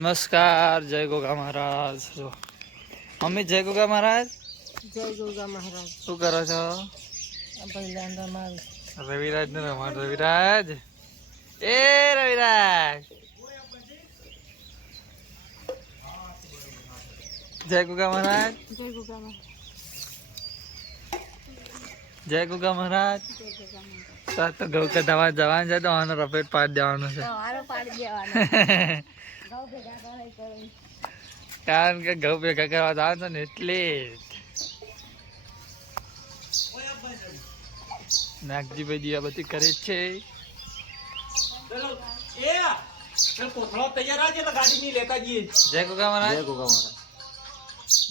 નમસ્કાર, જય ગોગા મહારાજ. મમ્મી જય ગોગા મહારાજ. જય ગોગા મહારાજ. શું કરો છો? રવિરાજ ને રમાડ. રવિરાજ, એ રવિરાજ, જય ગોગા મહારાજ. જય ગોગા મહારાજ. જય ગોગા મહારાજ. તો ગૌ કઢાવા જવાનું છે તો આનો રફેટ પાડી દેવાનું છે. કારણ કે ઘઉં ભેગા કરવા જવાનું છે ને એટલે નાગજીભાઈ દિયાબત્તી કરે છે. જય ગોગા મહારાજ.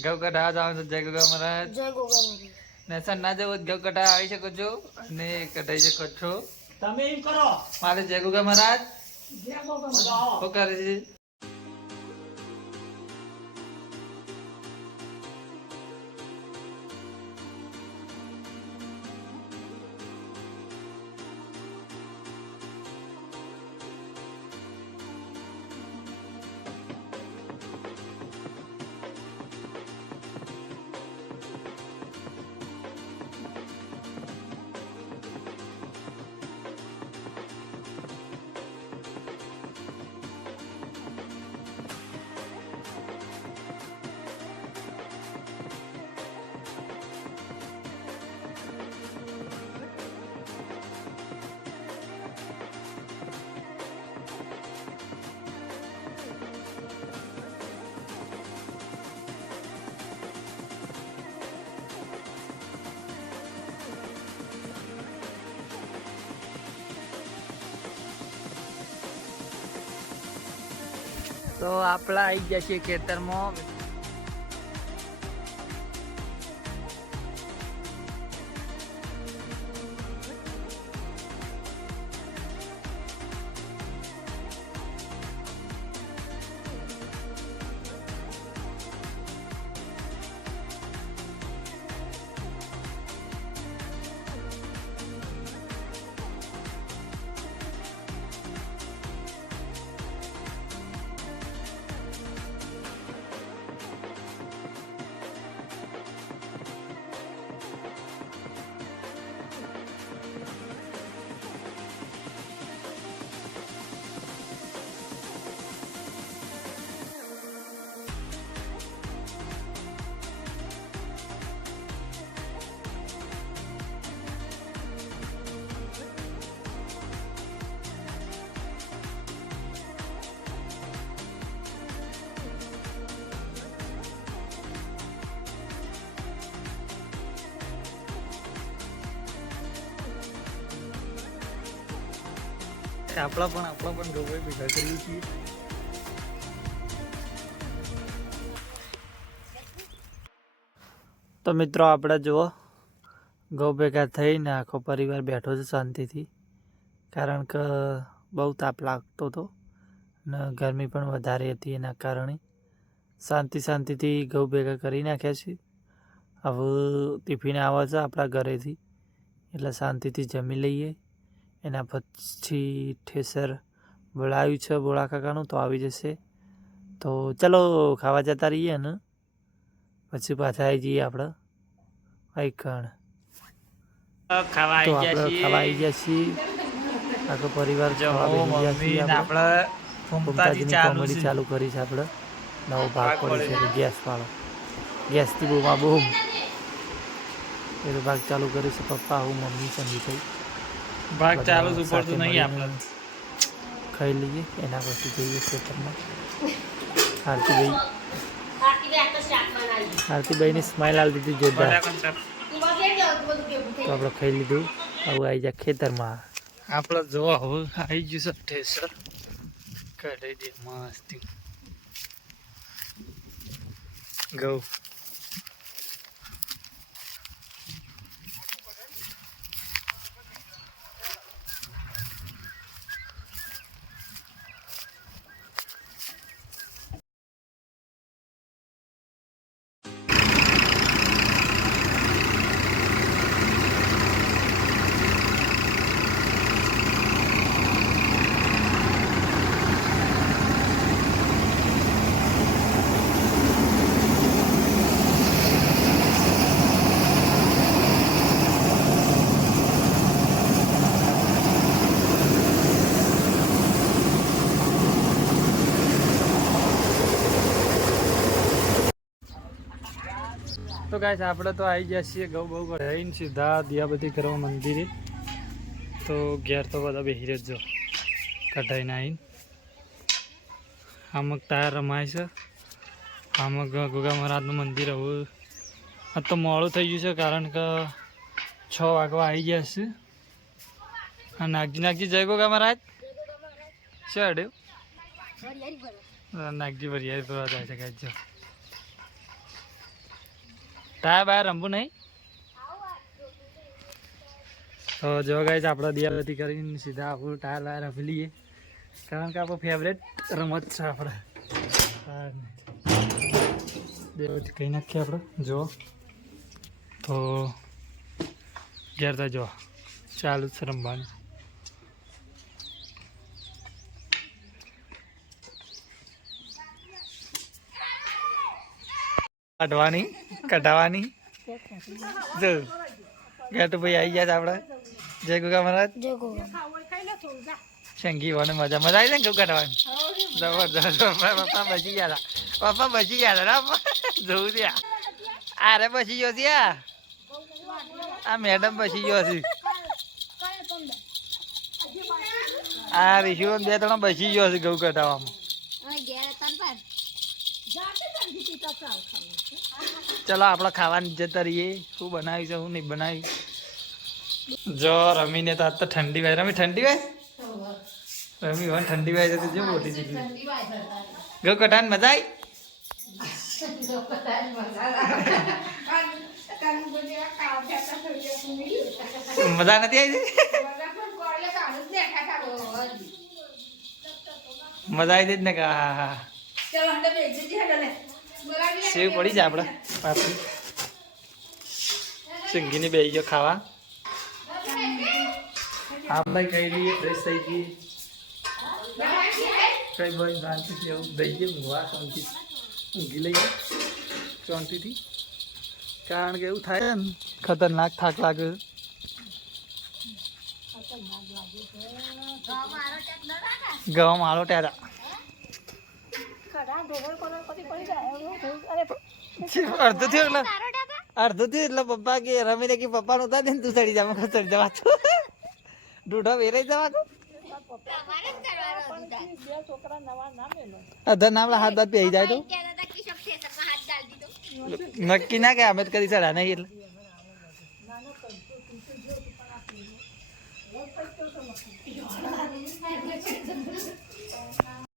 ઘઉં કઢાવા જવાનું છે. જય ગોગા મહારાજ. જય ગોગા મહારાજ. નેસન ના જવું ઘઉં કઢાવા આવી શકો છો અને કઢાઈ શકો છો. તમે એમ કરો મારે જય ગોગા મહારાજ. શું કરે છે? તો આપડા આવી ગયા છીએ ખેતરમાં. આપણા પણ ગૌભાઈ ભેગા કરીએ છીએ. તો મિત્રો આપણે જુઓ ગૌ ભેગા થઈને આખો પરિવાર બેઠો છે શાંતિથી. કારણ કે બહુ તાપ લાગતો હતો અને ગરમી પણ વધારે હતી. એના કારણે શાંતિથી ગૌ ભેગા કરી નાખ્યા છે. હવે ટિફિન આવે છે આપણા ઘરેથી એટલે શાંતિથી જમી લઈએ. એના પછી ઠેસર બોલાવ્યું છે બોળા કાકાનું તો આવી જશે. તો ચલો ખાવા જતા રહીએ ને પછી પાછા આવી જઈએ આપણે આઈકણ. ખાવા આવી ગયા છીએ આખો પરિવાર. આપણે કોમેડી ચાલુ કરી છે. આપણે નવો ભાગ પડે છે ગેસ વાળો. ગેસથી બહુમાં બહુ પેલો ભાગ ચાલુ કર્યો છે. પપ્પા હું મમ્મી સંગીત ભાગ ચાલુ ઉપડતું નહીં. આપણે ખાઈ લઈએ એના પછી જઈએ ખેતરમાં. આરતીભાઈને સ્માઇલ આવી દીધી જોરદાર. તો આપણે ખાઈ લીધું. હવે આવી જાય ખેતરમાં. આપણે જોવા હવે આવી ગયું છે ઠેસર કાઢી દે મસ્ત ઘઉં. તો ગાઈસ આપણે તો આવી ગયા છીએ ગૌ બહુ રહીને સીધા દિયાબતી કરવા મંદિરે. તો ઘેર તો બધા બેસી જ જો કઢાઈને આવીને આમક ટાયર રમાય છે. આમક ગોગા મહારાજનું મંદિર હવે આ તો મોડું થઈ ગયું છે કારણ કે 6 વાગવા આવી ગયા છે. હા નાગજી જય ગોગા મહારાજ ચડ નાગજી વરિયાળી ફરવા જાય છે ગાઈસ. જો ટાયર બહાર રમવું નહીં. તો જો ગાઈસ આપણે દિયાબતી કરીને સીધા આપણું ટાયર બહાર રમી લઈએ કારણ કે આપણો ફેવરેટ રમત છે આપણે. દિયાબતી કહી નાખીએ આપણે. જો તો ઘેર તો જો ચાલુ જ છે રમવાનું. કઢાવાની જો ઘેટુ ભાઈ આવી ગયા આપણે. જય ગોગા મહારાજ. શંગી વાને મજા આવી ને ઘઉં કાઢવાની જબરદસ્ત. પપ્પા બચી ગયા હતા. પપ્પા બચી ગયા હતા જોવું ત્યાં. અરે બચી ગયો ત્યાં આ મેડમ બચી ગયો છે. આ રિશુ 2-3 બચી ગયો છે ઘઉં કાઢવામાં. ચલો આપણે ખાવાની જતા રહીએ. શું બનાવ્યું છે શું નહીં બનાવ્યું. જો રમીને તો આજ તો ઠંડી વાય. રમી ઠંડી વાય રમી હોય ઠંડી વાય તો જો મોટી દીકરી ઘઉં કઢાને મજા આવી. મજા નથી આવી. મજા આવી જ ને કે હા હા સેવ પડી જાય આપણે પાછી. સિંગીની બે ગયો ખાવા. આપણે કહી દઈએ ફ્રેશ થઈ ગઈ કઈ ભાઈ શાંતિથી એવું દઈએ ઊંઘવા શાંતિ ઊંઘી લઈએ શાંતિથી કારણ કે એવું થાય ને ખતરનાક થાક લાગે. ગવા મારો ટેરા અડધો થયો એટલે પપ્પા કે રમીને કે પપ્પા નું થાય ને તું ચડી જા. ચડી જવા દૂઢો વેરાઈ જવા અધર નામ હાથ બાદ પહેરી જાય તો નક્કી ના કે અમે કદી ચડા નહીં એટલે